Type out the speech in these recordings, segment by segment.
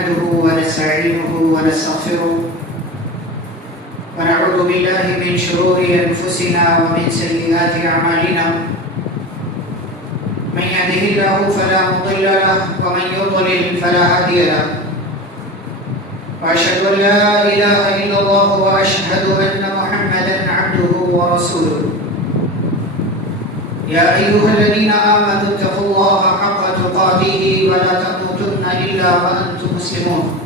نحمده ونستعينه ونستغفره ونعوذ بالله من شرور أنفسنا ومن سيئات أعمالنا من يهده الله فلا مضل له ومن يضلل فلا هادي له وأشهد أن لا إله إلا الله وأشهد أن محمدا عبده ورسوله يا أيها الذين آمنوا اتقوا الله حق تقاته ولا تموتن إلا وأنتم مسلمون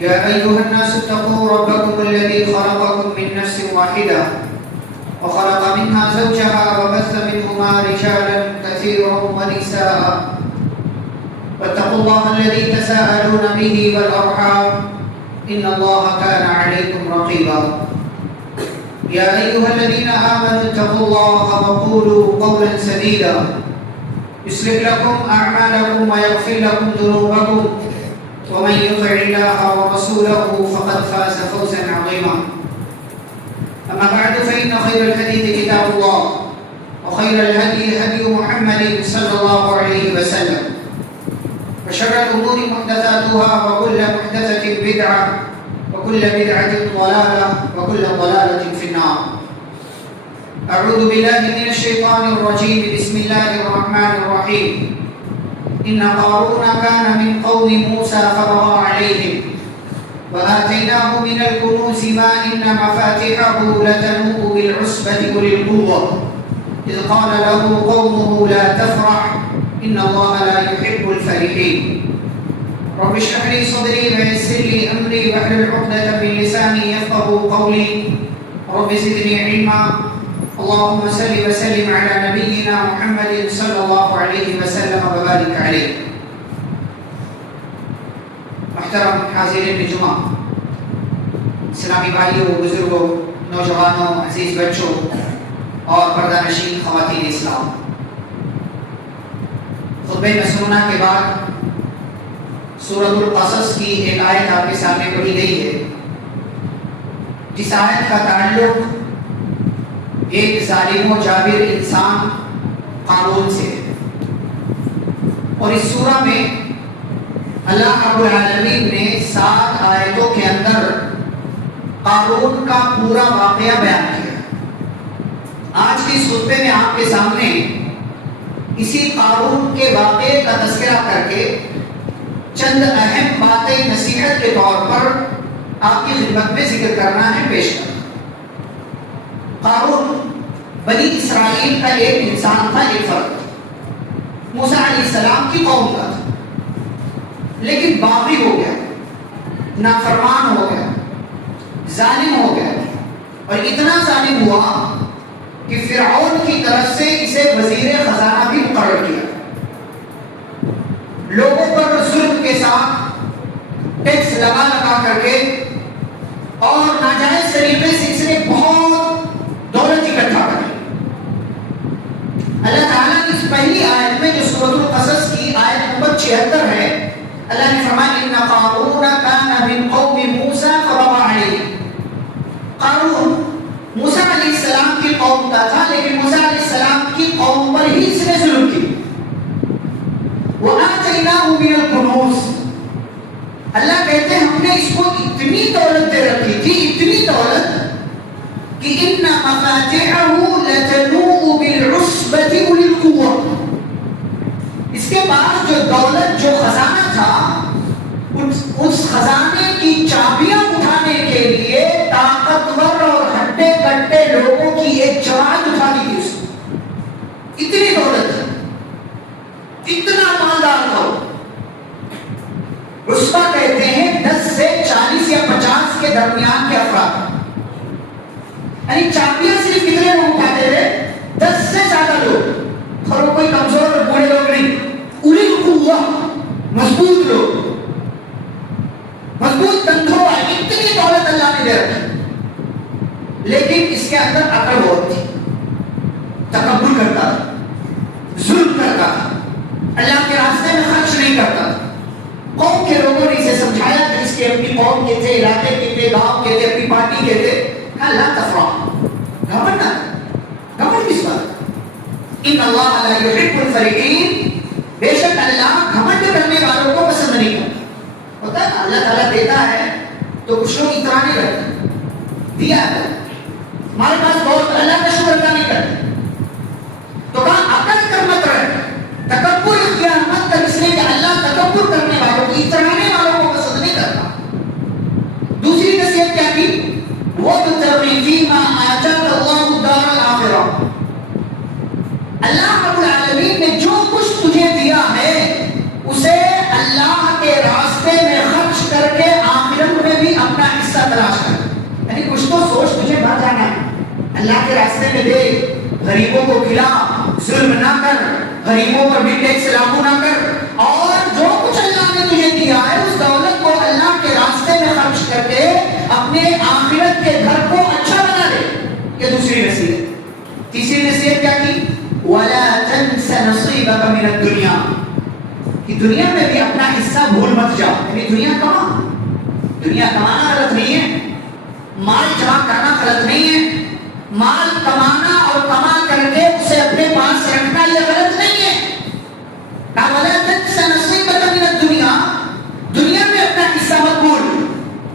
يا أيها الناس اتقوا ربكم الذي خلقكم من نفس واحدة وخلق منها زوجها وبث منهما رجالا كثيرا ونساء واتقوا الله الذي تساءلون به والأرحام إن الله كان عليكم رقيبا يا أيها الذين آمنوا اتقوا الله وقولوا قولا سديدا يصلح لكم أعمالكم ويغفر لكم ذنوبكم ومن يطع الله ورسوله فقد فاز فوزا عظيما أما بعد فإن خير الحديث كتاب الله وخير الهدي هدي محمد صلى الله عليه وسلم وشر الأمور محدثاتها وكل محدثة بدعة وكل بدعة ضلالة وكل ضلالة في النار أعوذ بالله من الشيطان الرجيم بسم الله الرحمن الرحيم إن قارون كان من قوم موسى فبغى عليهم وآتيناه من الكنوز ما إن مفاتحه لتنوء بالعصبة أولي القوة إذ قال له قومه لا تفرح إن الله لا يحب الفرحين رب اشرح لي صدري ويسر لي أمري واحلل عقدة من لساني يفقهوا قولي رب زدني علما اللهم صل وسلم على نبينا محمد صلى الله عليه وسلم وبارك عليه محترم حاضرین جمعہ اسلامی بھائیوں بزرگوں نوجوانوں عزیز بچوں اور پردہ نشین خواتین اسلام خطبہ مسنونہ کے بعد سورۃ القصص کی ایک آیت آپ کے سامنے پڑھی گئی ہے جس آیت کا تعلق ایک ظالم و جابر انسان قارون سے ہے اور اس سورہ میں اللہ رب العالمین نے 7 آیتوں کے اندر قارون کا پورا واقعہ بیان کیا. آج کے اس خطبے میں آپ کے سامنے اسی قارون کے واقعے کا تذکرہ کر کے چند اہم باتیں نصیحت کے طور پر آپ کی خدمت میں ذکر کرنا ہے، پیش کرنا. قارون بنی اسرائیل کا ایک انسان تھا، ایک فرد موسیٰ علیہ السلام کی قوم کا تھا، لیکن باغی ہو گیا، نافرمان ہو گیا، ظالم ہو گیا، اور اتنا ظالم ہوا کہ فرعون کی طرف سے اسے وزیر خزانہ بھی مقرر کیا. لوگوں پر ظلم کے ساتھ ٹیکس لگا کر کے اور ناجائز طریقے سے اس نے بہت دولت اکٹھا کر لی. اللہ تعالیٰ نے اس پہلی آیت میں جو سورۃ القصص کی آیت نمبر 76 ہے، اللہ نے فرمایا ان قارون کان من قوم موسیٰ فبغى علیہم. قارون موسیٰ علیہ السلام کی قوم کا تھا، لیکن موسیٰ علیہ السلام کی قوم پر ہی اس نے ظلم کی. وآتیناہ من الکنوز، اللہ کہتے ہیں ہم نے اس کو اتنی دولت دے رکھی تھی، اتنی دولت کہ ان مفاتحہ لتنوء بالعصبۃ اولي القوة. اس کے بعد جو دولت، جو خزانہ تھا، اس خزانے کی چابیاں اٹھانے کے لیے طاقتور اور ہڈے کٹے لوگوں کی ایک جماعت اٹھانی تھی. اس کو اتنی دولت، اتنا مالدار تھا. عصبہ کہتے ہیں 10 سے 40 یا 50 کے درمیان کے افراد، یعنی چابیاں صرف کتنے لوگ اٹھاتے تھے؟ 10 سے زیادہ لوگ، اور وہ کوئی کمزور اور بوڑھے لوگ نہیں، اولی القوہ، مضبوط لوگ، مضبوط کندھوں والے. اتنی دولت اللہ نے دے رکھی، لیکن اس کے اندر عقل بہت تھی. تکبر کرتا تھا، ظلم کرتا تھا، اللہ کے راستے میں خرچ نہیں کرتا تھا. قوم کے لوگوں نے اسے سمجھایا کہ اس کے اپنی قوم کے تھے، علاقے کے تھے، گاؤں کے تھے، اپنی پارٹی کے تھے. کہا لا تفرح، گھمنڈ نہ، گھمنڈ کس بات؟ ان اللہ لا يحب الفرحین، بے شک اللہ گھمنڈ کرنے والوں کو پسند نہیں کرتا. ہوتا ہے نا, اللہ تعالیٰ دیتا ہے تو کچھ لوگ اتنا نہیں کرتے, دیا ہے ہمارے پاس بہت, اللہ کا شکر ادا نہیں کرتے. تو کہاں عقل کر مت رہے, تکبر اختیار مت کر, اس لیے کہ اللہ تکبر کرنے والوں کو, اترانے والوں کو پسند نہیں کرتا. دوسری نصیحت کیا کی, وَابْتَغِ فِيمَا آتَاكَ اللَّهُ الدَّارَ الْآخِرَةَ, اللہ رب العالمین نے جو کچھ تجھے دیا ہے اسے اللہ کے راستے میں خرچ کر کے آخرت میں بھی اپنا حصہ تلاش کر. یعنی کچھ تو سوچ, تجھے مر جانا ہے, اللہ کے راستے میں دے, غریبوں کو کھلا, ظلم نہ کر, غریبوں پر بھی ٹیکس لاگو نہ کر, اور جو کچھ اللہ نے تجھے دیا ہے اس دولت کو اللہ کے راستے میں خرچ کر کے اپنے آخرت کے گھر کو اچھا بنا دے. یہ دوسری نصیحت. تیسری نصیحت کیا کی, وَلَا تَنْسَ نَصِيبَكَ مِنَ الدُّنْيَا, کہ دنیا میں بھی اپنا حصہ بھول مت جا. یعنی دنیا کما, دنیا کمانا غلط نہیں ہے, مال جمع کرنا غلط نہیں ہے, مال کمانا اور کما کر کے اسے اپنے پاس رکھنا یہ غلط نہیں ہے. وَلَا تَنْسَ نَصِيبَكَ مِنَ الدُّنْيَا, دنیا میں اپنا حصہ مت بھول.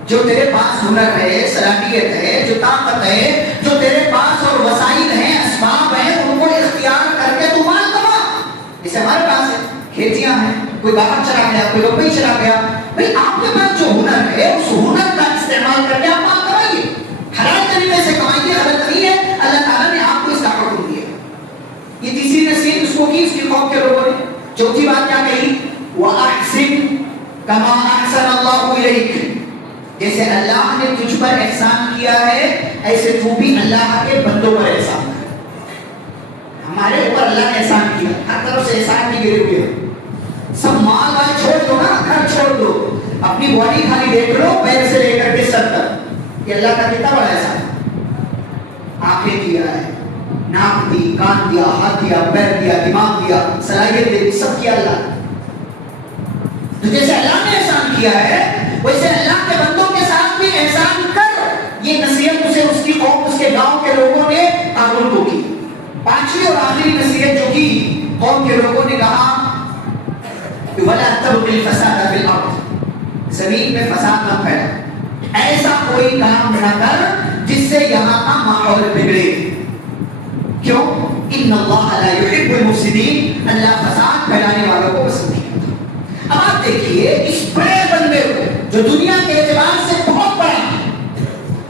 جو تیرے پاس ہنر ہے, صلاحیت ہے, جو طاقت ہے, جو تیرے پاس اور وسائل ہیں, اسباب ہیں, ان کو اختیار کر کے تو مال کما. جیسے ہمارے پاس ہے, کھیتیاں ہیں, کوئی باہر چلا گیا, کوئی روپئی چلا گیا, بھائی آپ کے پاس جو ہنر ہے اس ہنر کا استعمال کر کے آپ مال کمائیے, حلال طریقے سے کمائیے, غلط نہیں ہے. اللہ تعالیٰ نے آپ کو اس طاقت کو دی ہے. یہ تیسری نصیحت اس کو کی, اس کی قوم کے لوگوں نے. چوتھی بات کیا کہی, وَأَحْسِن كَمَا أَحْسَنَ اللَّهُ إِلَيْكَ, جیسے اللہ نے تجھ پر احسان کیا ہے ایسے تو بھی اللہ کے بندوں پر احسان کر. ہمارے اوپر اللہ نے احسان کیا, ہر طرف سے احسان نہیں گرے ہوئے, سب مال وال چھوڑ دو نا, گھر چھوڑ دو, اپنی باڈی خالی دیکھ لو, پیر سے لے کر کے سر تک. یہ اللہ کا کتنا بڑا احسان ہے. آنکھیں دیا ہے, ناک دی, کان دیا, ہاتھ دیا, پیر دیا, دماغ دیا, صلاحیت دی, سب کیا اللہ. تو جیسے اللہ نے احسان کیا ہے ویسے اللہ کے بندوں کے ساتھ بھی احسان کر. یہ نصیحت اسے اس کی قوم, اس کے گاؤں کے لوگوں نے قابل کو کی. پانچویں اور آخری نصیحت جو کی, قوم کے لوگوں نے کہا وَلَا تَبْغِ الْفَسَادَ فِي الْأَرْضِ, زمین میں فساد نہ پھیلا, ایسا کوئی کام نہ کر جس سے یہاں کا ماحول بگڑے. کیوں, إِنَّ اللَّهَ لَا يُحِبُّ الْمُفْسِدِينَ, اللہ فساد پھیلانے والوں کو پسند نہیں کرتا. اب آپ دیکھیے اس بڑے بندے کو جو دنیا کے اعتبار سے بہت بڑا ہے,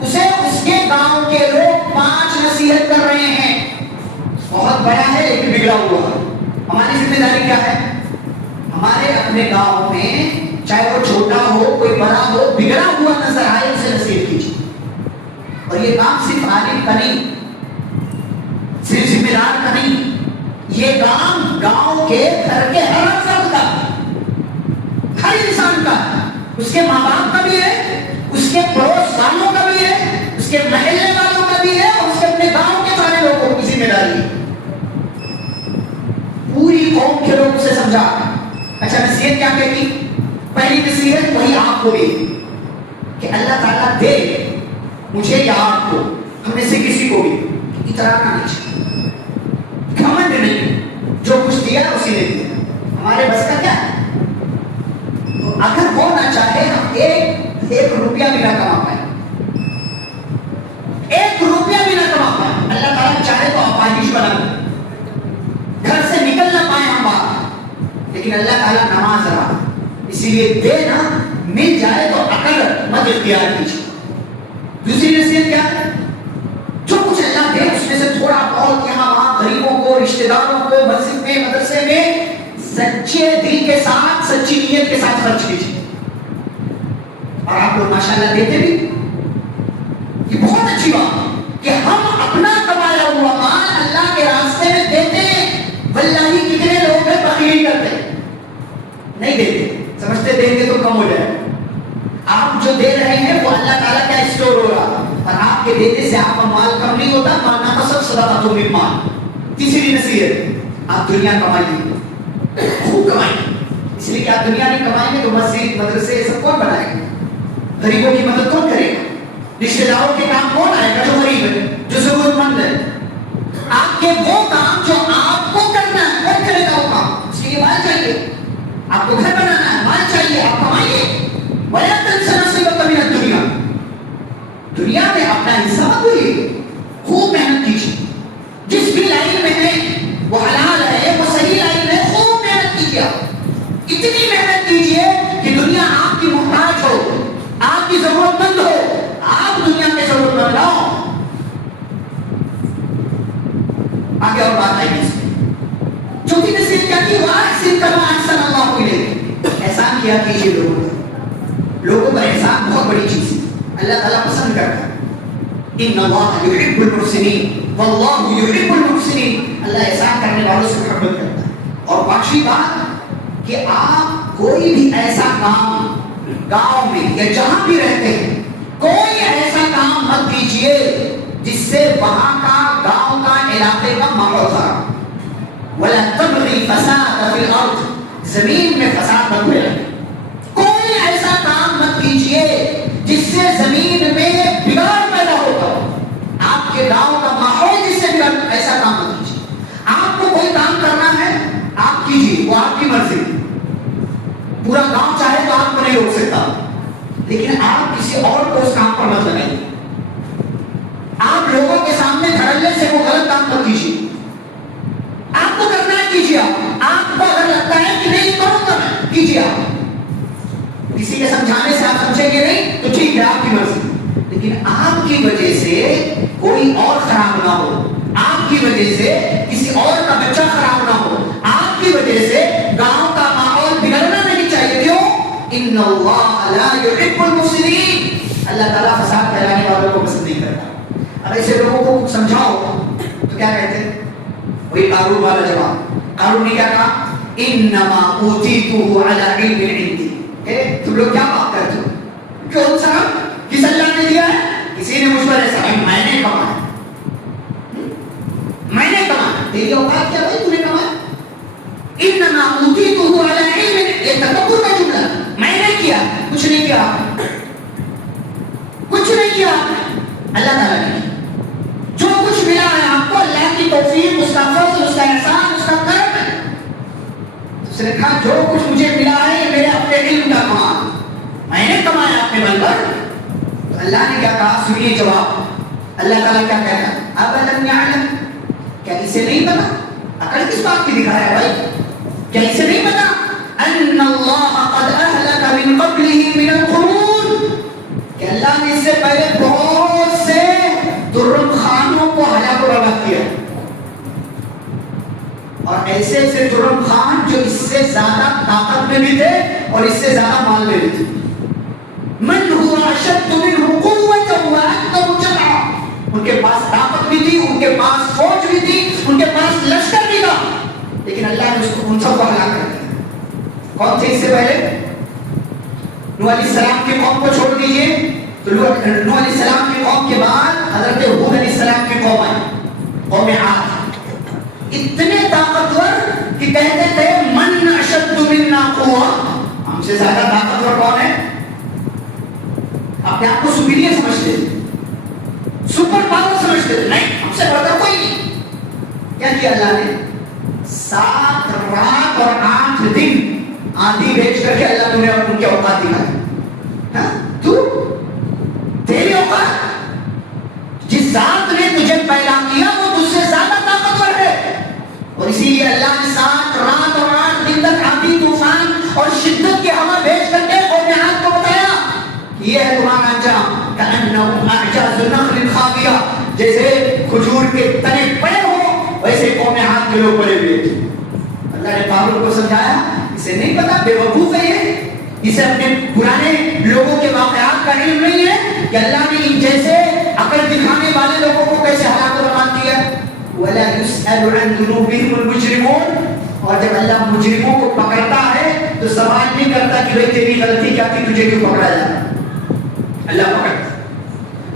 اسے اس کے گاؤں کے لوگ 5 نصیحت کر رہے ہیں. بہت بڑا ہے لیکن بگڑا ہوا. ہماری ذمہ داری کیا ہے, ہمارے اپنے گاؤں میں چاہے وہ چھوٹا ہو کوئی بڑا ہو, بگڑا ہوا نظر آئے اسے نصیحت کیجیے. اور یہ کام صرف عالم کا نہیں, صرف ذمہ دار کا نہیں, یہ کام گاؤں کے گھر کے ہر فرد کا, ہر انسان کا, اس کے ماں باپ کا بھی ہے, اس کے پڑوس والوں کا بھی ہے, اس کے محلے والوں کا بھی ہے, اور اس کے اپنے گاؤں کے سارے لوگوں کی ذمہ داری ہے. پوری قوم کے لوگ اسے سمجھا. اچھا نصیحت کیا کہتی, پہلی نصیحت وہی آپ کو بھی کہ اللہ تعالیٰ دے مجھے یا آپ کو, ہم میں سے کسی کو بھی اترانا نہیں چاہیے, گھمنڈ نہیں, جو کچھ دیا اسی نے دیا, ہمارے بس کا کیا ہے. اگر وہ نہ چاہے ہم ایک روپیہ بھی نہ کما پائیں, ایک روپیہ بھی نہ کما پائیں. اللہ تعالیٰ چاہے تو آپائش بنا دیں, گھر سے نکل نہ پائے ہم باہر, لیکن اللہ تعالیٰ نماز رہا, اسی لیے دے نا, مل جائے تو عقل مت اختیار کیجیے. دوسری نصیحت کیا ہے, جو کچھ اللہ دے اس میں سے تھوڑا بہت یہاں وہاں غریبوں کو, رشتہ داروں کو, مسجد میں, مدرسے میں سچے دل کے ساتھ, سچی نیت کے ساتھ خرچ کیجیے. اور آپ لوگ ماشاءاللہ دیتے بھی, یہ بہت اچھی بات کہ ہم اپنا کمایا ہوا مال اللہ کے راستے میں دیتے ہیں. واللہ کتنے لوگ ہیں بخیلی کرتے ہیں, نہیں دیتے, سمجھتے دیں گے تو کم ہو جائے. آپ جو دے رہے ہیں وہ اللہ تعالیٰ کا اسٹور ہو رہا, اور آپ کے دینے سے آپ کا مال کم نہیں ہوتا, مالنا قصد صدقۃ من مال. تیسری نصیحت, آپ دنیا کمائیے, خوب کمائیں. اس لیے کہ آپ دنیا نہیں کمائیں گے تو مسجد, مدرسے سب کون بنائے گا, غریبوں کی مدد کون کرے گا, رشتے داروں کے کام کون آئے گا, جو غریب ہے, جو ضرورت مند ہے. آپ کے وہ کام جو آپ کو کرنا ہے کون کرے گا وہ کام, اس کے لیے مال چاہیے. آپ کو گھر بنانا ہے, مال چاہیے, آپ کمائیے. کیا کیجیے لوگوں کا احسان بہت بڑی چیز ہے، اللہ تعالیٰ پسند کرتا ہے. ان اللہ یحب المحسنین واللہ یحب المحسنین، اللہ احسان کرنے والوں سے محبت کرتا ہے. اور پانچویں بات کہ آپ کوئی بھی ایسا کام گاؤں میں یا جہاں بھی رہتے ہیں کوئی ایسا کام مت کیجیے جس سے وہاں کا گاؤں کا علاقے کا ماحول خراب. ولا تبغی فساد فی الارض، زمین میں فساد مت پھیلائیں. کوئی ایسا کام مت کیجیے جس سے زمین میں بگاڑ پیدا ہوتا ہو. آپ کے گاؤں کا ماحول جس سے بگڑ، ایسا کام مت کیجیے. آپ کو کوئی کام کرنا ہے آپ کیجیے، وہ آپ کی مرضی. پورا گاؤں چاہے تو آپ کو نہیں روک سکتا، لیکن آپ کسی اور کو اس کام پر مت لگائیے. آپ لوگوں کے سامنے دھڑلے سے وہ غلط کام مت کیجیے. آپ کو کرنا ہے کیجیے. آپ کو اگر لگتا ہے کہ نہیں کروں گا میں، کیجیے. آپ کسی کے سمجھانے سے آپ سمجھیں گے نہیں تو ٹھیک ہے، آپ کی مرضی. لیکن آپ کی وجہ سے کوئی اور خراب نہ ہو، آپ کی وجہ سے کسی اور کا بچہ خراب نہ ہو، آپ کی وجہ سے گاؤں کا ماحول بگڑنا نہیں چاہیے. کیوں؟ ان اللہ لا یحب المفسدین، اللہ تعالیٰ فساد پھیلانے والوں کو پسند نہیں کرتا. اب ایسے لوگوں کو سمجھاؤ تو کیا کہتے ہیں؟ وہی قارون والا جواب. قارون نے کیا کہا؟ انما اوتیتہ علی علم عندی. تم لوگ کیا بات کرتے ہو؟ کیوں صاحب؟ کس اللہ نے دیا ہے؟ کسی نے مجھ پر ایسا ہے، میں نے کمایا، میں نے کمایا. تیری اوقات کیا بھائی، تو نے کمایا. انما اوتیتہ علی علم، یہ تکبر کا جملہ. میں نے کیا، کچھ نہیں کیا آپ نے، کچھ نہیں کیا آپ نے، اللہ تعالیٰ نے کیا. جو کچھ ملا ہے آپ کو اللہ کی توفیق، اس کا فضل، اس کا احسان، اس کا کرم ہے. اس نے کہا جو کچھ مجھے ملا ہے یہ میرے اپنے علم کا کمال، میں نے کمایا اپنے بل پر. تو اللہ نے کیا کہا؟ سنیے جواب. اللہ تعالیٰ کیا کہتا ہے؟ اَوَلَمْ يَعْلَمْ، کیا اسے نہیں پتا؟ عقل کس بات کی دکھایا بھائی؟ کیا اسے نہیں پتا؟ أَنَّ اللَّهَ قَدْ أَهْلَكَ مِنْ قَبْلِهِ مِنَ الْقُرُونِ، کہ اللہ نے اس سے پہلے بہت سے درم خانوں کو ہلاک و برباد کیا، اور ایسے ایسے درم خان جو اس سے زیادہ طاقت میں بھی تھے اور اس سے زیادہ مال میں بھی تھے. من هو اشد منه قوة واكثر جمعا، ان کے پاس طاقت بھی تھی، ان کے پاس فوج بھی تھی، ان کے پاس لشکر بھی تھا، لیکن اللہ نے ان سب کو ہلاک کر دیا. کون تھے اس سے پہلے؟ نوح علیہ السلام کی قوم کو چھوڑ دیجئے تو نوح علیہ السلام کی قوم کے بعد حضرت ہود علیہ السلام کی قوم آئی، قوم عاد. اتنے طاقتور کہ کہتے تھے من اشد منا قوة، ہم سے زیادہ طاقتور کون ہے؟ اپنے آپ کو سپیریئر سمجھتے، سپر پاور سمجھتے، نہیں ہم سے بڑھ کر کوئی نہیں. کیا کیا اللہ نے؟ 7 رات اور 8 دن آندھی بھیج کر کے اللہ نے ان کے اوقات دکھائے. تو تیری اوقات، جس ذات نے تجھے پیدا کیا وہ تجھ سے زیادہ طاقتور ہے. اور اسی لیے اللہ نے 7 رات اور 8 دن تک آندھی طوفان اور شدت کی ہوا بھیج کر کے قوم عاد کو بتایا کہ یہ ہے تمہارا انجام. کأنہم اعجاز نخل خاویہ، جیسے کھجور کے تنے پڑے ہو ویسے قوم عاد کے لوگ پڑے ہوئے تھے. اللہ نے قارون کو سمجھایا اسے نہیں پتا، بے وقوف ہے یہ، اسے اپنے پرانے لوگوں کے واقعات کا علم نہیں ہے کہ اللہ نے ان جیسے عقل دکھانے والے لوگوں کو کیسے ہلاک و برباد کیا. وَلَا يُسْأَلُ عَنْ ذُنُوبِهِمُ الْمُجْرِمُونَ، اور جب اللہ مجرموں کو پکڑتا ہے تو سوال نہیں کرتا کہ بھئی تیری غلطی کیا تھی، تجھے کیوں پکڑا جاتا، اللہ پکڑتا.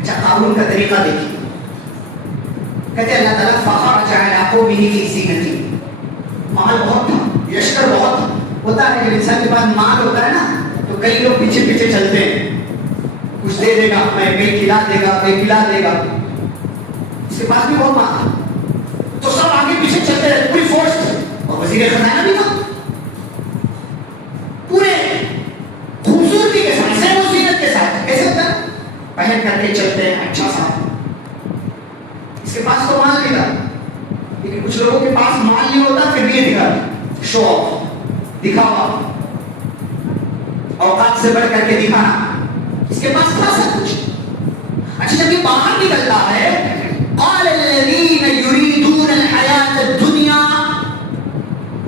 اچھا قارون کا طریقہ دیکھیے. کہتے ہیں اللہ تعالیٰ فَخَرَجَ عَلَىٰ قَوْمِهِ فِي زِینَتِهِ، مال بہت تھا، لشکر بہت تھا. ہوتا ہے جب انسان کے پاس مال ہوتا ہے نا تو کئی لوگ پیچھے پیچھے چلتے ہیں، کچھ دے دے گا، کہیں کھلا دے گا، کہیں پلا دے گا. اس کے پاس بھی بہت مال تو سب آگے پیچھے چلتے رہتے، پوری فورس تھی. اور وزیر خزانہ بھی تھا، پورے خوبصورتی کے ساتھ، سیر و زینت کے ساتھ. کیسے ہوتا ہے؟ پہن کر کے چلتے ہیں اچھا سا. اس کے پاس تو مال نہیں تھا، لیکن کچھ لوگوں کے پاس مال نہیں ہوتا پھر بھی یہ دکھاتے، شو آف، دکھاوا، اوقات سے بڑھ کر کے دکھانا. اس کے پاس تھا سب کچھ. اچھا جب یہ باہر نکلتا ہے، قال الذین یریدون الحیاۃ الدنیا،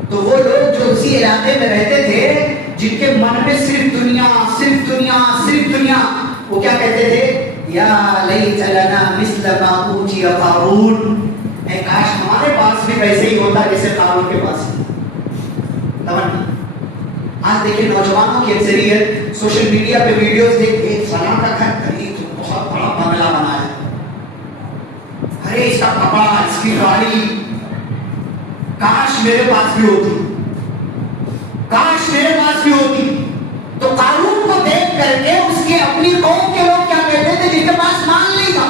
تو وہ لوگ جو اسی علاقے میں رہتے تھے جن کے من میں صرف دنیا صرف دنیا صرف دنیا، وہ کیا کہتے تھے؟ یا لیت لنا مثل ما اوتی قارون، اے کاش ہمارے پاس بھی ویسے ہی ہوتا جیسے قارون کے پاس تمنا۔ آج دیکھیں نوجوانوں کی اکثریت سوشل میڈیا پہ ویڈیوز دیکھ کے فلاں کا گھر خرید تو بہت بڑا بنگلہ بنایا، ارے اس کا کپڑا اس کی گاڑی، کاش میرے پاس بھی ہوتی، کاش میرے پاس بھی ہوتی۔ تو قارون کو دیکھ کر کے اس کے اپنی قوم کے لوگ کیا کہتے تھے؟ جن کے پاس مال نہیں تھا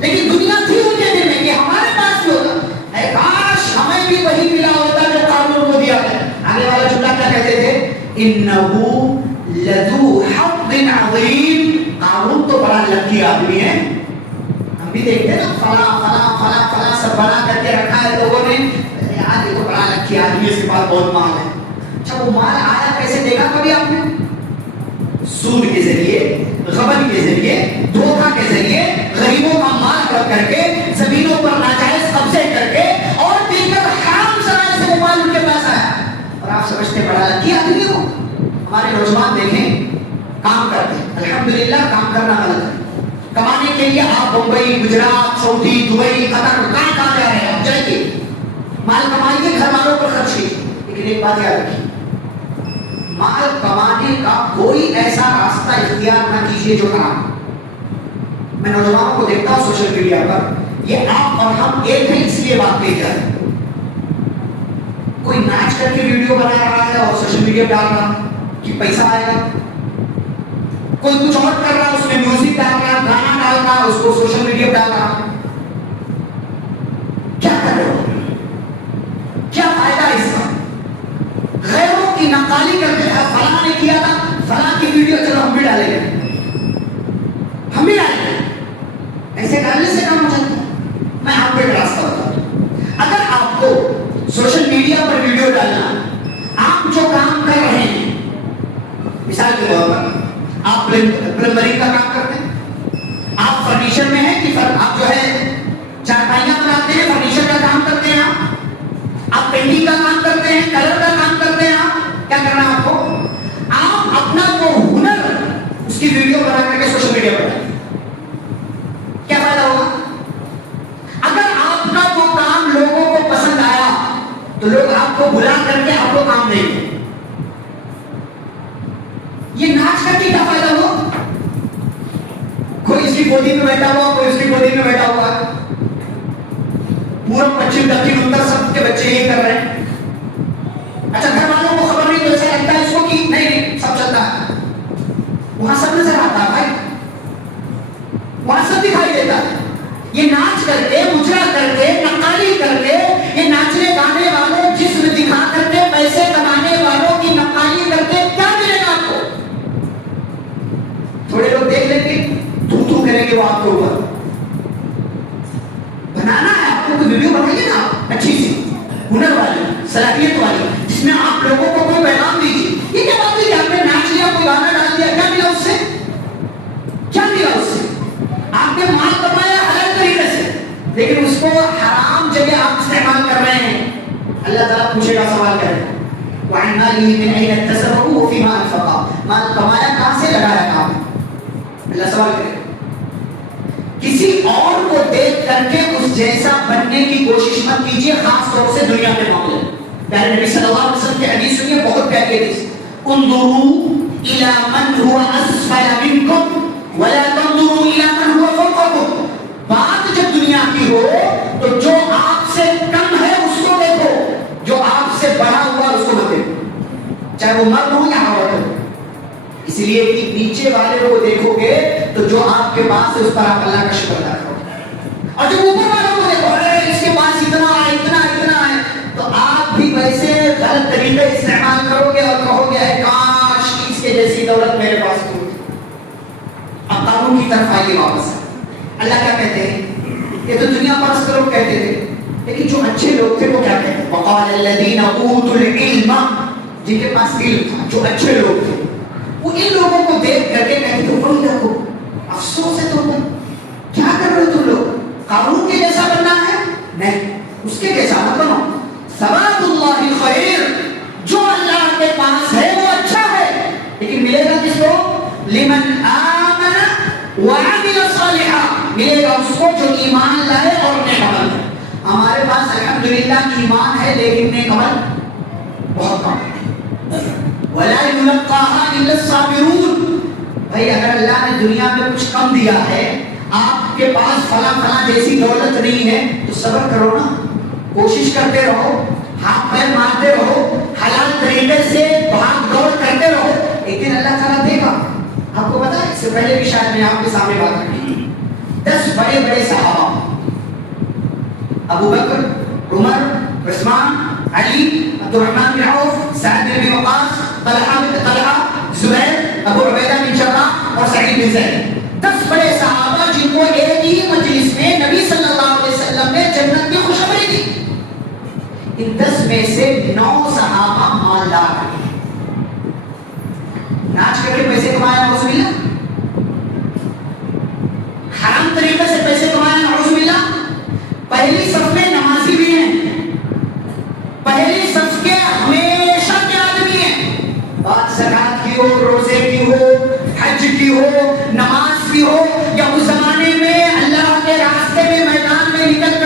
لیکن دنیا تھی ان کے دل میں کہ ہمارے پاس بھی ہوتا، اے کاش ہمیں بھی وہی ملا ہوتا جو قارون کو دیا تھا۔ آگے والا جملہ کیا کہتے تھے؟ انہ لذو حظ عظیم، قارون تو بڑا لکی آدمی ہے۔ ہم بھی دیکھتے ہیں نا فلاں فلاں فلاں فلاں سب بنا کر کے رکھا ہے لوگوں نے، یار یہ تو بڑا لکی آدمی ہے، اس کے پاس بہت مال ہے۔ اچھا وہ مال آیا کیسے؟ دیکھا کبھی آپ نے؟ سود کے ذریعے، غبن کے ذریعے، دھوکہ کے ذریعے، غریبوں کا مال ہڑپ کر کے، زمینوں پر ناجائز قبضے کر کے، اور دن کر حرام سرائے سے وہ مال ان کے پاس آیا، اور آپ سمجھتے بڑا لکی آدمی ہو۔ ہمارے نوجوان دیکھیں کام کرتے ہیں، الحمدللہ کام کرنا غلط ہے، کمانے کے لیے آپ بمبئی، گجرات، سعودی، دبئی، قطر کہاں جا رہے ہیں؟ آپ جائیے، مال کمائیے، گھر والوں پر خرچ کیجیے، لیکن ایک بات یاد رکھیے، مال کمانے کا کوئی ایسا راستہ اختیار نہ کیجیے جو حرام۔ میں نوجوانوں کو دیکھتا ہوں سوشل میڈیا پر، یہ آپ اور ہم ایک ہیں اس لیے بات نہیں کر رہے، کوئی ناچ کر کے ویڈیو بنا رہا ہے اور سوشل میڈیا پہ ڈال رہا کہ پیسہ آئے گا، کوئی کچھ اور کر رہا ہے اس میں میوزک ڈال رہا، گانا ڈال رہا، اس کو سوشل میڈیا پہ ڈال رہا، کیا کر رہے ہو؟ کیا فائدہ اس کا؟ غیروں کی نقالی کرتے ہیں، فلاں نے کیا تھا، فلاں کی ویڈیو چلو ہم بھی ڈالیں گے، ہم بھی ڈالیں گے، ایسے ڈالنے سے کام ہو جاتا ہے۔ میں آپ کو ایک راستہ بتاتا ہوں، اگر آپ کو سوشل میڈیا پر ویڈیو ڈالنا، آپ جو کام کر رہے ہیں، مثال کے طور پر آپ پلمبرنگ کا کام کرتے ہیں، آپ فرنیچر میں ہیں کہ آپ جو ہے چارپائیاں بناتے ہیں، فرنیچر کا کام کرتے ہیں، آپ پینٹنگ کا کام کرتے ہیں، کلر کا کام کرتے ہیں، آپ کیا کرنا ہے؟ آپ کو آپ اپنا وہ ہنر اس کی ویڈیو بنا کر کے سوشل میڈیا پر ڈالیں، کیا فائدہ ہوگا؟ اگر آپ کا وہ کام لوگوں کو پسند آیا تو لوگ آپ کو بلا کر کے آپ کو کام دیں گے، یہ ناچ کر کے کیا فائدہ ہو؟ کوئی اس کی گودی میں بیٹھا ہوا، کوئی اس کی گودی میں بیٹھا ہوا، پورا پچھم دکن اتر سب کے بچے یہ کر رہے ہیں۔ اچھا گھر والوں کو خبر نہیں تو ایسا لگتا ہے اس کو کہ نہیں سب چلتا ہے، وہاں سب نظر آتا ہے بھائی، وہاں سب دکھائی دیتا ہے۔ یہ ناچ کر کے، مجرا کر کے، نقالی کر کے، یہ ناچنے گانے والوں، جسم دکھا کر کے، پیسے کمانے والوں کی نقالی کر کے کیا ملے گا آپ کو؟ تھوڑے لوگ دیکھ لیں گے، تھو تھو کریں گے وہ آپ کے اوپر۔ بنانا ہے آپ کو، کوئی ویڈیو بنائیے نا اچھی سی، ہنر والی، صلاحیت والی، جس میں آپ لوگوں کو کوئی پیغام دیجیے۔ یہ کیا بات ہے کہ آپ نے ناچ لیا، کوئی گانا ڈال دیا، کیا ملا اس سے؟ کیا ملا اس سے؟ آپ نے مال کمایا حلال طریقے سے، لیکن اس کو حرام جگہ آپ استعمال کر رہے ہیں۔ اللہ تعالیٰ پوچھے گا، سوال کرے گا، وَعَنْ مَالِهِ مِنْ أَيْنَ اكْتَسَبَهُ وَفِيمَا أَنْفَقَهُ، مال کمایا کہاں سے، لگایا کہاں؟ اللہ سوال کرے گا۔ کسی اور کو دیکھ کر کے اس جیسا بننے کی کوشش مت کیجیے، خاص طور سے دنیا کے معاملے میں۔ پیارے نبی صلی اللہ علیہ وسلم کی حدیث سنیے، بہت پیاری حدیث، انظروا الى من هو اسفل منكم ولا تنظروا الى من هو فوقكم۔ بات جب دنیا کی ہو تو جو آپ سے کم ہے اس کو دیکھو، جو آپ سے بڑا ہوا اس کو مت دیکھو، چاہے وہ مرد ہو یا عورت ہو، اس لیے کہ نیچے والے کو دیکھو گے تو جو آپ کے پاس ہے اس پر آپ اللہ کا شکر ادا کرو، اور جو اوپر والوں کو دیکھو اس کے پاس اتنا ہے اتنا اتنا ہے، تو آپ بھی ویسے غلط طریقے استعمال کرو گے اور کہو گے اے کاش اس کے جیسی دولت میرے پاس ہو۔ اب قانون کی طرف آئیے واپس۔ اللہ کیا کہتے ہیں؟ یہ تو دنیا پرست لوگ کہتے تھے، لیکن جو اچھے لوگ تھے وہ کیا کہتے ہیں؟ وقال الذین اوتوا العلم، جن کے پاس علم تھا، جو اچھے لوگ تھے، وہ ان لوگوں کو دیکھ کر کے کہتے تھے وہی دیکھو، افسوس ہے تم کیا کر رہے ہو، تم لوگ قارون کے جیسا بننا ہے؟ نہیں، اس کے جیسا مت بنو۔ ثواب اللہ خیر، جو اللہ کے پاس ہے وہ اچھا ہے، لمن آمن وعمل صالحا، ملے گا اس کو جو ایمان لائے اور نیک عمل کرے۔ ہمارے پاس الحمدللہ ایمان ہے لیکن نیک عمل بہت کم ہے۔ ولا يلقاها الا الصابرون، بھائی اگر اللہ نے دنیا میں کچھ کم دیا ہے، آپ کے پاس فلاں فلاں جیسی دولت نہیں ہے تو صبر کرو نا، کوشش کرتے رہو، ہاتھ پیر مارتے رہو، حلال طریقے سے بھاگ دوڑ کرتے رہو، ایک دن اللہ تعالیٰ دے گا۔ آپ کو پتا ہے اس سے پہلے بھی شاید میں آپ کے سامنے بات کرنی، 10 بڑے بڑے صحابہ، ابو بکر، عمر، عثمان، علی، عبد الرحمن بن عوف، سعد بن ابی وقاص، طلحہ، زبیر، ابو عبیدہ بن جراح اور سعید بن زید، 10 بڑے صحابہ جن کو ایک ہی مجلس میں نبی صلی اللہ علیہ وسلم نے جنت کی خوشخبری دی۔ ان 10 میں سے 9 صحابہ مالدار ہیں، ناچ کر کے پیسے کمایا نعوذ باللہ، حرام طریقے سے پیسے کمایا نعوذ باللہ، پہلی صف میں نمازی بھی ہیں، پہلی صف کے ہمیشہ کے آدمی ہیں، بات زکات کی ہو، روزے کی ہو، حج کی ہو، نماز کی ہو، یا اس زمانے میں اللہ کے راستے میں میدان میں نکل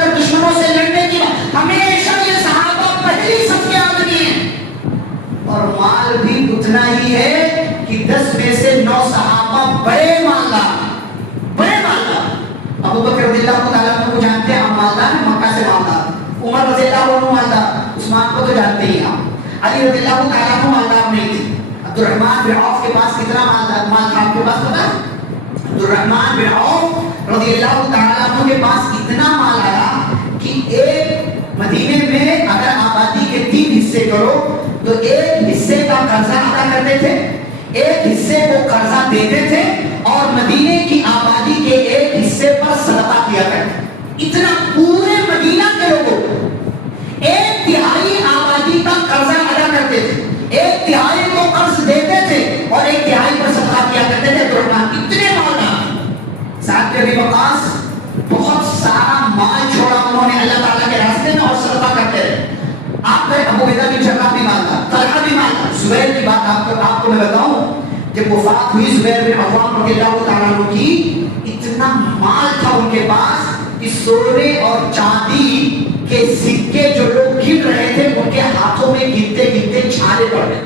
کر دشمنوں سے لڑنے کی، ہمیشہ یہ صحابہ پہلی صف کے آدمی ہیں، اور مال بھی اتنا ہی ہے کہ 10 میں سے 9 صحابہ بڑے مالدار، بڑے مالدار۔ ابو بکر رضی اللہ تعالیٰ عنہ کو جانتے ہیں، ہم مالدار ہیں، مکہ سے مالدار، عمر رضی اللہ عنہ مالدار، عثمان کو تو جانتے ہی ہم، علی رضی اللہ تعالیٰ عنہ مالدار نہیں تھے، عبد الرحمن بن عوف کے پاس کتنا مال تھا آپ کے پاس پتا ہے؟ عبد الرحمن بن عوف رضی اللہ تعالیٰ عنہ کے پاس اتنا مال آیا کہ ایک مدینے میں اگر آبادی کے 3 حصے کرو تو ایک حصے کا قرضہ ادا کرتے تھے، ایک حصے کو قرضہ دیتے تھے، اور مدینے کی آبادی کے ایک حصے پر صدقہ کیا کرتے، اتنا پورے مدینہ کے لوگوں 1/3 آبادی کا قرضہ ادا کرتے تھے، 1/3 کو قرض دیتے تھے اور 1/3 پر صدقہ کیا کرتے تھے۔ عبدالرحمن اتنے مالدار، سعد بن ابی وقاص بہت سارا مال چھوڑا انہوں نے اللہ تعالیٰ کے راستے میں اور صدقہ کرتے رہے۔ آپ کا ابو عبیدہ بن جراح بھی مالدار، طلحہ بھی مالدار۔ زبیر کی بات آپ کو میں بتاؤں، جب وفات ہوئی زبیر بن عوام رضی اللہ تعالیٰ عنہ کی، اتنا مال تھا ان کے پاس کہ سونے اور چاندی کے سکے جو لوگ گن رہے تھے ان کے ہاتھوں میں گنتے گنتے چھالے پڑ گئے،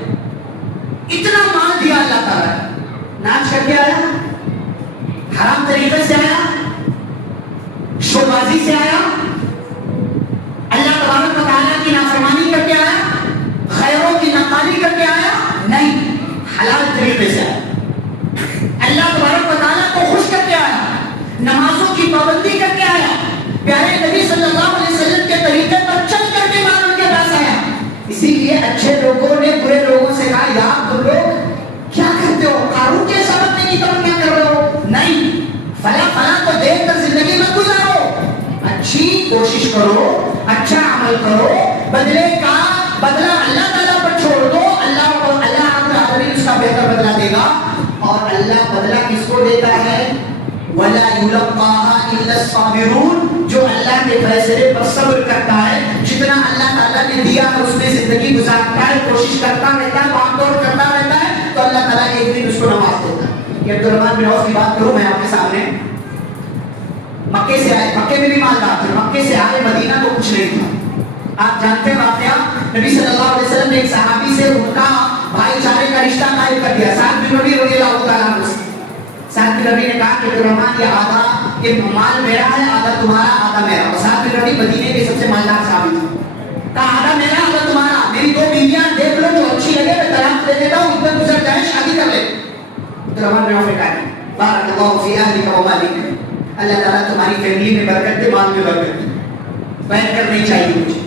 اتنا مال دیا اللہ تعالیٰ نے۔ ناچ کر کے آیا، حرام طریقے سے آیا، شو بازی سے آیا، اللہ تبارک و تعالیٰ کی نافرمانی کر کے آیا، غیروں کی نقالی کر کے آیا؟ نہیں، حلال طریقے سے آیا، اللہ تبارک و تعالیٰ کو خوش کر کے آیا، نمازوں کی پابندی کر کے آیا، پیارے نبی صلی اللہ علیہ وسلم کے طریقے پر چل کر کے مال ان کے پاس آیا۔ اسی لیے اچھے لوگوں نے برے لوگوں سے کہا، یار تم لوگ کیا کرتے ہو، قارون کے سبب نہیں تمنا کر رہے ہو، نہیں، فلاں فلاں کو دیکھ کر زندگی میں گزارو، اچھی کوشش کرو، اچھا عمل کرو، بدلے کا بدلہ اللہ تعالیٰ پر چھوڑ دو، اللہ رب العالمین اس کا بہتر بدلہ دے گا۔ اور اللہ بدلہ کس کو دیتا ہے؟ وَلَا يُلَقَّاهَا إِلَّا الصَّابِرُونَ، جو اللہ کے فیصلے پر صبر کرتا ہے، جتنا اللہ تعالیٰ نے دیا ہے اس میں زندگی گزارتا ہے، کوشش کرتا رہتا ہے، بھاگ دوڑ کرتا رہتا ہے، تو اللہ تعالیٰ ایک دن اس کو نواز دیتا ہے۔ یہ عبدالرحمن بن عوف کی بات کروں میں آپ کے سامنے، مکے سے آئے، مکے میں بھی مالدار تھے، مکے سے آئے مدینہ تو کچھ نہیں تھا۔ آپ جانتے ہیں واقعہ، نبی صلی اللہ علیہ وسلم نے ایک صحابی سے ان کا بھائی چارے کا رشتہ قائم کر دیا، سعد بن ربیع رضی اللہ تعالیٰ عنہ سے۔ سعد بن ربیع نے کہا کہ عبدالرحمن یہ آدھا یہ مال میرا ہے، آدھا تمہارا، آدھا میرا۔ اور سعد بن ربیع مدینے کے سب سے مالدار صحابی تھے، کہا آدھا میرا آدھا تمہارا، میری 2 بیویاں دیکھ لو جو اچھی لگے میں طلاق دے دیتا ہوں، اتنا گزر جائے شادی کر لے۔ عبدالرحمن بن عوف نے کہا بارک اللہ فی اہلک و مالک، اللہ تعالیٰ تمہاری فیملی میں برکت دے، مال میں برکت دے، بیٹھ کر نہیں چاہیے مجھے،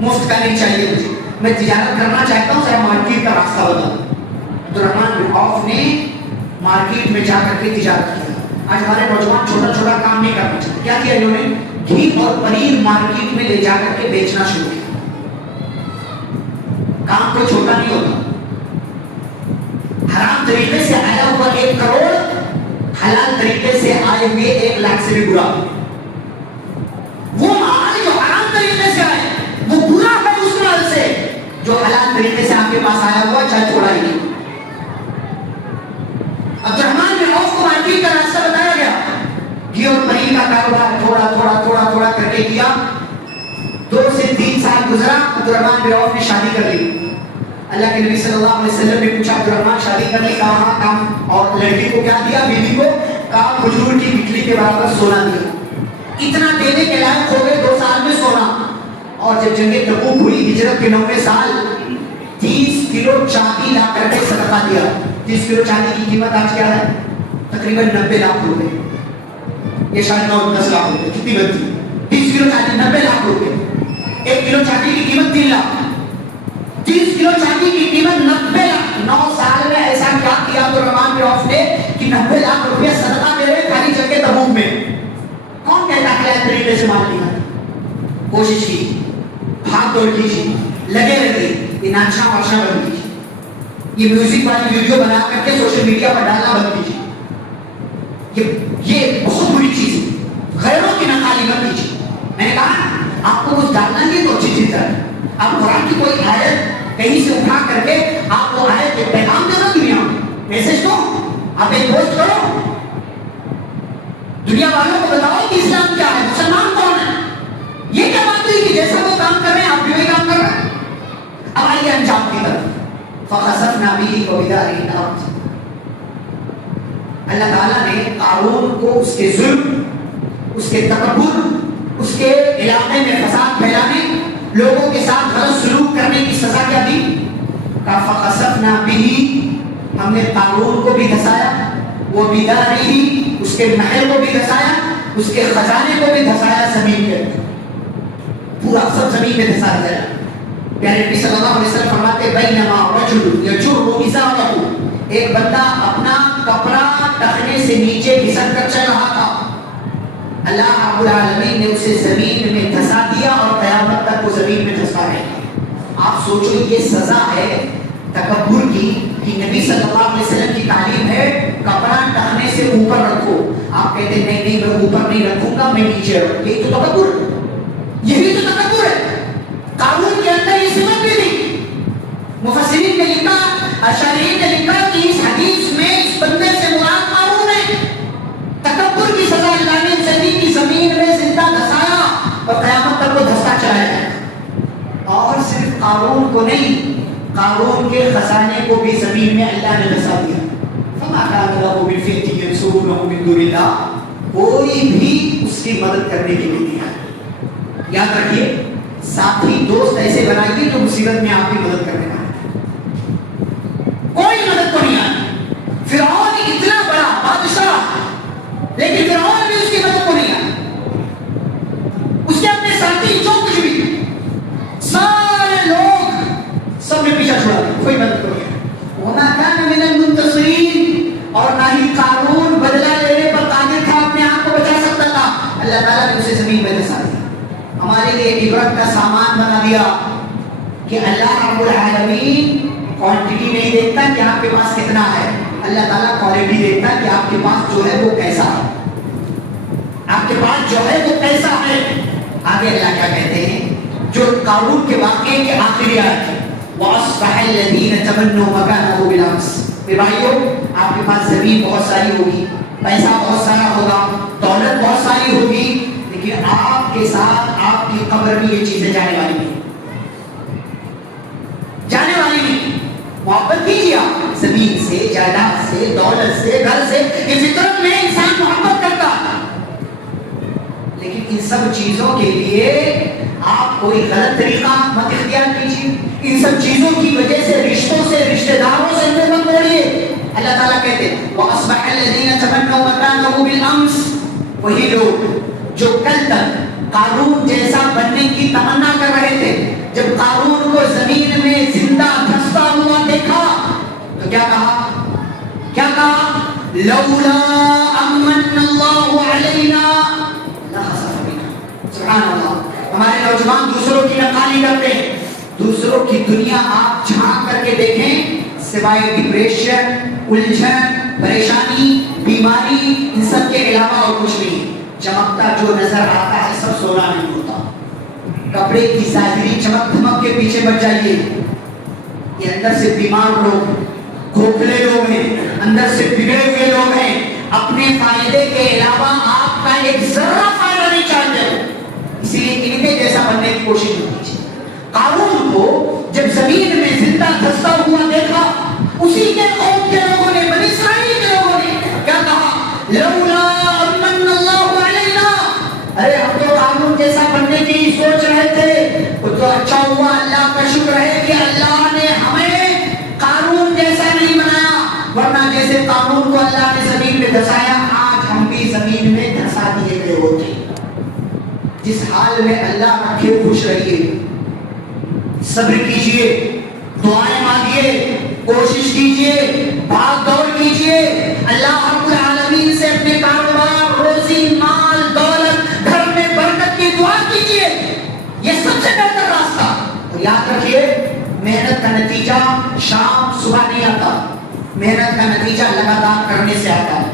مفت کا نہیں چاہیے مجھے، میں تجارت کرنا چاہتا ہوں، ذرا مارکیٹ کا راستہ بتا دو۔ عبدالرحمن بن عوف نے مارکیٹ میں جا کر کے تجارت کیا۔ آج ہمارے نوجوان چھوٹا چھوٹا کام نہیں کرنا چاہتے، کیا کیا انہوں نے؟ گھی اور پنیر مارکیٹ میں لے جا کر کے بیچنا شروع کیا۔ کام کوئی چھوٹا نہیں ہوتا، حرام طریقے سے آیا ہوا 1 کروڑ، حلال طریقے سے آئے ہوئے 1 لاکھ سے بھی برا۔ وہ مال جو حرام طریقے سے آئے وہ برا ہے اس مال سے جو حلال طریقے سے آپ کے پاس آیا ہوا چاہے تھوڑا ہی نہیں۔ عبد الرحمن بن عوف کو مارکیٹ کا راستہ بتایا گیا، یہ اور پنیر کا کاروبار تھوڑا تھوڑا تھوڑا تھوڑا کر کے کیا. 2 سے 3 سال گزرا، عبد الرحمن بن عوف نے شادی کر لی. اللہ کے نبی صلی اللہ علیہ وسلم نے پوچھا عبد الرحمن شادی کر لی؟ کہا ہاں. کام اور لڑکی کو کیا دیا؟ بیوی کو کہا کھجور کی گٹھلی کے برابر سونا دیا. اتنا دینے کے لائق ہو گئے 2 سال میں سونا. اور جب جنگ تبوک ہوئی ہجرت کے 9ویں سال، 30 کلو چاندی لا کر کے صدقہ دیا. 30 کلو چاندی کی قیمت آج کیا ہے؟ تقریباً 90 لاکھ روپے. یہ شاید 9-10 لاکھ روپے. کتنی بنتی؟ 30 کلو چاندی 90 لاکھ روپے. 1 کلو چاندی کی قیمت 3 لاکھ. 30 کلو چاندی کی قیمت 90 لاکھ. 9 سال میں ایسا کیا کیا عبد الرحمن بن عوف نے کہ 90 لاکھ روپے صدقہ دے رہے خالی جنگ تبوک میں. کون کہتا ہے اس طریقے سے مال دیا؟ کوشش کی، بھاگ دوڑ کیجیے، لگے رہیے، یہ ناچا واشا بند کیجیے، یہ میوزک والی ویڈیو بنا کر کے سوشل میڈیا پر ڈالنا بند کیجیے. یہ بہت بری چیز ہے. غیروں کی نقالی مت کیجیے. میں نے کہا آپ کو کچھ ڈالنا ہے تو اچھی چیز ہے. آپ قرآن کی کوئی آیت کہیں سے اٹھا کر کے آپ وہ آیت کے پیغام دے دو، دنیا میسج دو، آپ ایک پوسٹ کرو، دنیا والوں کو بتاؤ کہ اسلام کیا ہے، مسلمان کون ہے. یہ کیا بات ہوئی کہ جیسا وہ کام کر رہے ہیں آپ بھی وہی کام کر رہے ہیں. اب آئیے انجام کی طرف. فخسفنا به وبداره الارض. اللہ تعالیٰ نے قارون کو اس کے ظلم، اس کے تکبر، اس کے علاقے میں فساد پھیلانے، لوگوں کے ساتھ غلط سلوک کرنے کی سزا کیا دی؟ فخسفنا به، ہم نے قارون کو بھی دھسایا، وہ بداره، اس کے محل کو بھی دھسایا، اس کے خزانے کو بھی دھسایا زمین کے پورا سب زمین میں دھسا گیا. پیارے نبی صلی اللہ علیہ وسلم فرماتے بینما رجل یجر ازارہ، ایک بندہ اپنا کپڑا ٹخنے سے نیچے گھسٹ کر چل رہا تھا. اللہ رب العالمین نے اسے زمین میں دھسا دیا اور قیامت تک وہ زمین میں دھسا رہے گا. آپ سوچو یہ سزا ہے تکبر کی کہ نبی صلی اللہ علیہ وسلم کی تعلیم ہے کپڑا ٹخنے سے اوپر رکھو. آپ کہتے ہیں نہیں میں اوپر نہیں رکھوں گا، میں نیچے رکھوں. یہ تو تکبر، یہی تو تکبر ہے. قانون کے اندر یہ صفت بھی نہیں. مفسرین نے لکھا، اشاعرین نے لکھا کہ اس حدیث میں اس بندے سے مراد قارون ہے. تکبر کی سزا اللہ نے زمین کی زمین میں زندہ دھسایا اور قیامت تک وہ دھستا چلا جائے. اور صرف قارون کو نہیں، قارون کے خزانے کو بھی زمین میں اللہ نے دھسا دیا. فما كان له من فئة ينصرونه من دون الله، کوئی بھی اس کی مدد کرنے کے لیے نہیں آیا. یاد رکھیے، ساتھی دوست ایسے بنائیے جو مصیبت میں آپ کی مدد کرنے والے. کوئی مدد کو نہیں آئی. فرعون اتنا بڑا بادشاہ، لیکن فرعون بھی اس کی مدد کو نہیں آیا. اس کے اپنے ساتھی جو کچھ بھی سارے لوگ سب نے پیچھا چھوڑا دیا، کوئی مدد کو نہیں آیا. وما كان من المنتصرين، اور نہ ہی قارون بدلہ لینے پر قادر تھا، اپنے آپ کو بچا سکتا تھا. اللہ تعالیٰ نے اسے زمین میں دھسا دیا، ہمارے لیے عبرت کا سامان بنا دیا کہ اللہ رب العالمین کوانٹٹی نہیں دیکھتا کہ آپ کے پاس کتنا ہے، اللہ تعالیٰ کوالٹی دیکھتا کہ آپ کے پاس جو ہے وہ کیسا ہے، آپ کے پاس جو ہے وہ کیسا ہے. آگے اللہ کیا کہتے ہیں جو قارون کے واقعے کے آخری آیت ہے، وَأَصْبَحَ الَّذِينَ تَمَنَّوْا مَكَانَهُ بِالْأَمْسِ. میرے بھائیو، آپ کے پاس زمین بہت ساری ہوگی، پیسہ بہت سارا ہوگا، دولت بہت ساری ہوگی، لیکن آپ کے ساتھ آپ کی قبر میں یہ چیزیں جانے والی نہیں، جانے والی نہیں. محبت کیجیے آپ زمین سے، جائیداد سے، دولت سے، گھر سے، یہ فطرت میں انسان محبت کرتا ہے. لیکن ان سب چیزوں کے لیے آپ کوئی غلط طریقہ مت اختیار کیجیے. ان سب چیزوں کی وجہ سے رشتوں سے، رشتہ داروں سے مت توڑیے. اللہ تعالیٰ کہتے ہیں وَأَصْبَحَ الَّذِينَ تَمَنَّوْا مَكَانَهُ بِالْأَمْسِ، وہی لوگ جو کل تک قارون جیسا بننے کی تمنا کر رہے تھے، جب قارون کو زمین میں زندہ دھستا ہوا دیکھا تو کیا کہا لولا امن اللہ علینا لخسف بنا. سبحان اللہ. ہمارے نوجوان دوسروں کی نقالی کرتے ہیں، دوسروں کی دنیا آپ جھانک کر کے دیکھیں، سوائے ڈپریشن، الجھن، پریشانی، بیماری، ان سب کے علاوہ اور کچھ نہیں. چمکتا جو نظر آتا ہے سب سونا نہیں ہوتا. کپڑے کی ظاہری چمک دھمک کے پیچھے بچ جائیے. یہ اندر سے بیمار لوگ، کھوکھلے لوگ ہیں، اندر سے بگڑے ہوئے اپنے فائدے کے علاوہ آپ کا ایک ذرہ فائدہ نہیں چاہتے ہو، اسی لیے ان کے جیسا بننے کی کوشش نہیں کیجیے۔ قارون کو جب زمین میں زندہ دھستا ہوا دیکھا، اسی کے قوم کے لوگوں نے، بنی اسرائیل کے لوگوں نے کیا کہا؟ لولا امن اللہ علینا، ارے ہم تو قارون جیسا بننے کی سوچ رہے تھے، وہ تو اچھا ہوا، اللہ کا شکر ہے کہ اللہ نے ہمیں قارون جیسا نہیں بنایا، ورنہ جیسے قارون کو اللہ نے زمین میں دھسایا، آج ہم بھی زمین میں دھسا دیے گئے ہوتے۔ جس حال میں اللہ رکھے خوش رہیے، صبر کیجئے، دعائیں مانگیے، کوشش کیجئے، بھاگ دوڑ کیجئے، اللہ رب العالمین سے اپنے کاروبار، روزی، مال، دولت، گھر میں برکت کی دعا کیجئے، یہ سب سے بہتر راستہ۔ اور یاد رکھیے، محنت کا نتیجہ شام صبح نہیں آتا، محنت کا نتیجہ لگاتار کرنے سے آتا ہے۔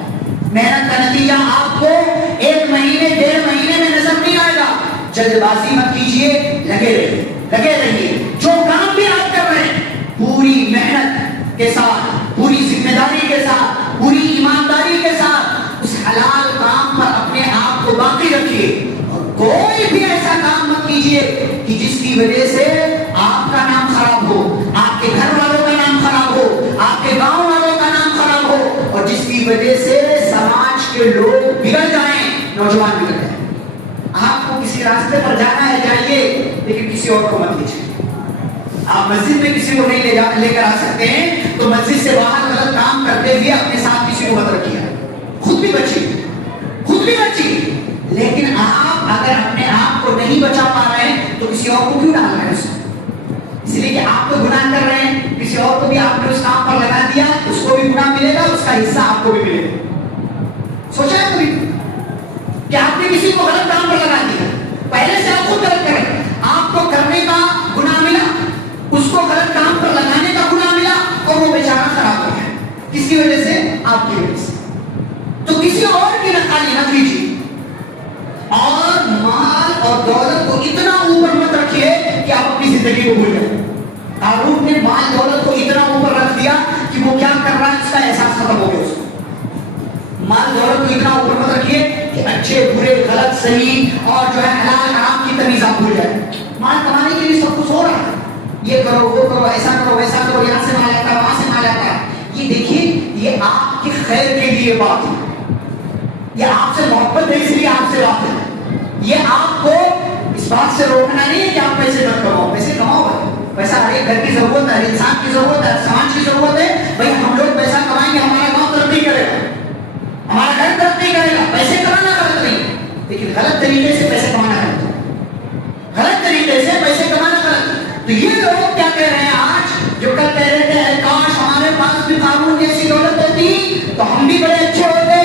محنت کا نتیجہ آپ کو ایک مہینے، 1.5 مہینے میں نظر نہیں آئے گا۔ جلد بازی مت کیجئے، لگے رہیے، لگے رہیے۔ جو کام بھی آپ کر رہے ہیں پوری محنت کے ساتھ، پوری ذمہ داری کے ساتھ، پوری ایمانداری کے ساتھ اس حلال کام پر اپنے آپ کو باقی رکھیے، اور کوئی بھی ایسا کام مت کیجئے کہ جس کی وجہ سے آپ کا نام خراب ہو، آپ کے گھر والوں کا نام خراب ہو، آپ کے گاؤں والوں کا نام خراب ہو، اور جس کی وجہ سے سماج کے لوگ بگڑ جائیں، نوجوان بگڑ جائیں۔ آپ کو کسی راستے پر جانا ہے جائیے، لیکن کسی اور کو مت لیجیے۔ آپ مسجد میں کسی کو نہیں لے کر آ سکتے ہیں تو مسجد سے باہر غلط کام کرتے ہوئے اپنے ساتھ کسی کو مت رکھیے، خود بھی بچیے، خود بھی بچیے۔ لیکن آپ اگر اپنے آپ کو نہیں بچا پا رہے ہیں تو کسی اور کو کیوں ڈال رہے ہیں اس میں؟ اس لیے کہ آپ تو گناہ کر رہے ہیں، کسی اور کو بھی آپ نے اس کام پر لگا دیا، اس کو بھی گناہ ملے گا، اس کا حصہ آپ کو بھی ملے گا۔ سوچا ہے کبھی کہ آپ نے کسی کو غلط کام پر لگا دیا؟ پہلے سے آپ خود غلط کریں، آپ کو کرنے کا گناہ ملا، اس کو غلط کام پر لگانے کا گناہ ملا، اور وہ بیچارہ خراب ہو گیا، کس کی وجہ سے؟ آپ کی وجہ سے۔ تو کسی اور کی نقالی نہ کیجیے، اور مال اور دولت کو اتنا اوپر مت رکھیے کہ آپ اپنی زندگی کو بھول جائیں۔ قارون نے مال دولت کو اتنا اوپر رکھ دیا کہ وہ کیا کر رہا ہے اس کا احساس ختم ہو گیا اس کو۔ مال دولت کو اتنا اوپر مت رکھیے کہ اچھے برے، غلط صحیح اور جو ہے حلال حرام کی تمیز آپ بھول جائیں۔ مال کمانے کے لیے سب کچھ ہو رہا ہے، یہ کرو، وہ کرو، ایسا کرو، ویسا کرو، یہاں سے مال آتا ہے، وہاں سے مال آتا ہے۔ یہ دیکھیے، یہ آپ کے خیر کے لیے بات ہے، یہ آپ سے محبت ہے اس لیے آپ سے بات ہے۔ یہ آپ کو اس بات سے روکنا نہیں ہے کہ آپ پیسے مت کماؤ، پیسے کماؤ بھائی، پیسہ ہر ایک گھر کی ضرورت ہے، ہر انسان کی ضرورت ہے، ہر سماج کی ضرورت ہے۔ بھائی ہم لوگ پیسہ کمائیں گے، ہمارا گاؤں ترقی کرے گا، ہمارا گھر ترقی کرے گا۔ پیسے کمانا غلط نہیں، لیکن غلط طریقے سے پیسے کمانا غلط ہے، غلط طریقے سے پیسے کمانا غلط ہے۔ تو یہ لوگ کیا کہہ رہے ہیں آج، جو کل کہہ رہے تھے اے کاش ہمارے پاس بھی قارون جیسی دولت ہوتی تو ہم بھی بڑے اچھے ہوتے،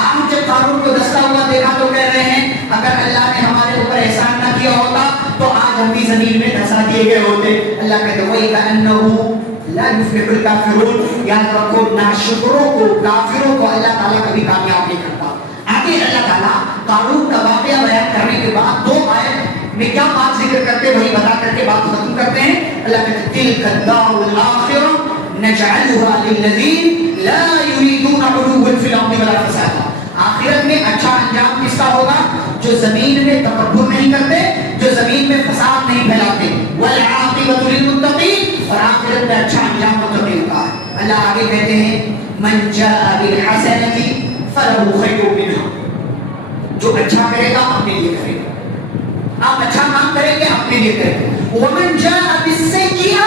آج جب قارون کو دستا ہوا دیکھا تو کہہ رہے ہیں اگر اللہ نے ہمارے اوپر احسان نہ کیا ہوتا تو آج ہم بھی زمین میں دھسا دیے گئے ہوتے۔ اللہ کہتے ہیں وَإِذَا لا يفلح الكافرون، یاد رکھو ناشکروں کو، کافروں کو اللہ تعالیٰ کبھی کامیاب نہیں کرتا۔ آگے اللہ تعالیٰ قارون کا واقعہ بیان کرنے کے بعد 2 آیت میں کیا بات ذکر کرتے وہی بتا کر کے بات ختم کرتے ہیں۔ اللہ کہتے ہیں تِلْكَ الدَّارُ الْآخِرَةُ نَجْعَلُهَا لِلَّذِينَ لَا يُرِيدُونَ عُلُوًّا فِي الْأَرْضِ وَلَا فَسَادًا، آخرت میں اچھا انجام کس کا ہوگا؟ جو زمین میں تکبر نہیں کرتے، جو زمین میں فساد نہیں پھیلاتے۔ وَالْعَاقِبَةُ لِلْمُتَّقِينَ، اور آخرت میں اچھا انجام متقین کا ہے۔ اللہ آگے کہتے ہیں مَنْ جَاءَ بِالْحَسَنَةِ فَلَهُ خَيْرٌ مِنْهَا، جو اچھا کرے گا اپنے لیے کرے گا، آپ اچھا کام کریں گے اپنے لیے کریں گے۔ وَمَنْ جَاءَ بِالسَّيِّئَةِ،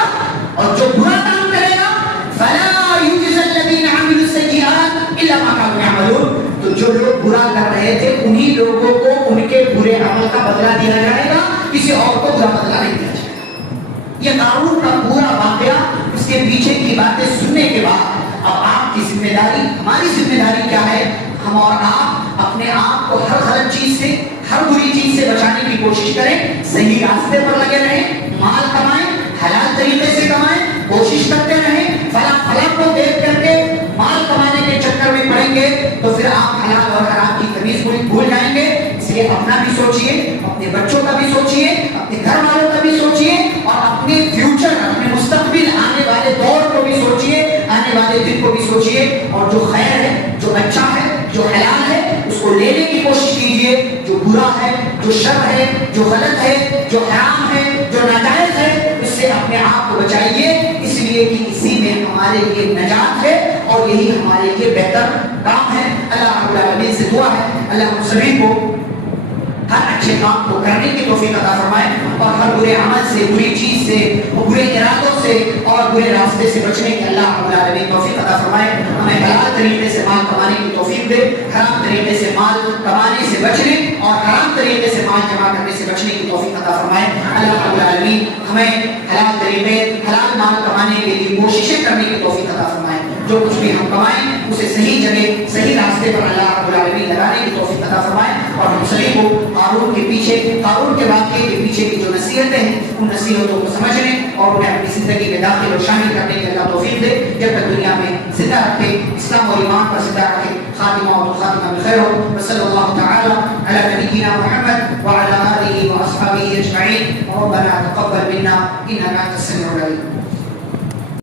اور جو برا کام کرے گا فَلَا يُجْزَى الَّذِينَ عَمِلُوا السَّيِّئَاتِ إِلَّا مَا كَانُوا يَعْمَلُونَ، تو جو لوگ برا کر رہے تھے انہی لوگوں کو ان کے برے عمل کا بدلہ دیا جائے گا، کسی اور کو برا بدلہ نہیں دیا جائے گا۔ یہ قارون کا پورا واقعہ، اس کے پیچھے کی باتیں سننے کے بعد اب آپ کی ذمہ داری، ہماری ذمہ داری کیا ہے؟ ہم اور آپ اپنے آپ کو ہر غلط چیز سے، ہر بری چیز سے بچانے کی کوشش کریں، صحیح راستے پر لگے رہیں، مال کمائیں، حلال طریقے سے کمائیں، کوشش کرتے رہیں۔ فلاں کو دیکھ کر کے مال کمانے کے چکر میں پڑیں گے تو پھر آپ حلال اور حرام کی تمیز بھول جائیں گے۔ اس لیے اپنا بھی سوچئے، اپنے بچوں کا بھی سوچئے، اپنے گھر والوں کا بھی سوچئے، اور اپنے فیوچر، اپنے مستقبل، آنے والے دور کو بھی سوچئے، آنے والے دن کو بھی سوچئے، اور جو خیر ہے، جو اچھا ہے، جو حلال ہے اس کو لینے کی کوشش کیجیے، جو برا ہے، جو شر ہے، جو غلط ہے، جو حرام ہے، جو ناجائز ہے، اس سے اپنے آپ کو بچائیے، اس لیے کہ اسی میں ہمارے لیے نجات ہے اور یہی ہمارے لیے بہتر کام ہے۔ اللہ رب العالمین سے دعا ہے اللہ ہم سبھی کو ہر اچھے کام کو کرنے کی توفیق عطا فرمائے اور ہر برے عمل سے، بری چیز سے، برے ارادوں سے اور برے راستے سے بچنے کی اللہ رب العالمین توفیق عطا فرمائے۔ ہمیں حلال طریقے سے مال کمانے کی توفیق دے، حرام طریقے سے مال کمانے سے بچنے اور حرام طریقے سے مال جمع کرنے سے بچنے کی توفیق عطا فرمائے۔ اللہ رب العالمین ہمیں حلال طریقے، حلال مال کمانے کے لیے کوششیں کرنے کی توفیق عطا فرمائے۔ جو کچھ بھی ہم کمائیں اسے صحیح جگہ، صحیح راستے پر اللہ رب العالمین لگانے کی توفیق عطا فرمائے اور ہم سبھی کو قارون کے پیچھے، قارون کے واقعے کے پیچھے کی جو نصیحتیں ہیں ان نصیحتوں کو سمجھنے اور انہیں اپنی زندگی میں داخل اور شامل کرنے کی اللہ توفیق دے، جب تک دنیا میں زندہ رکھے، اسلام اور ایمان پر زندہ رکھے۔ خاتمہ و خاتمہ بخیر ہو۔ صلی اللہ تعالی علی نبینا محمد وعلی آلہ واصحابہ اجمعین۔ ربنا تقبل منا انک انت السمیع العلیم۔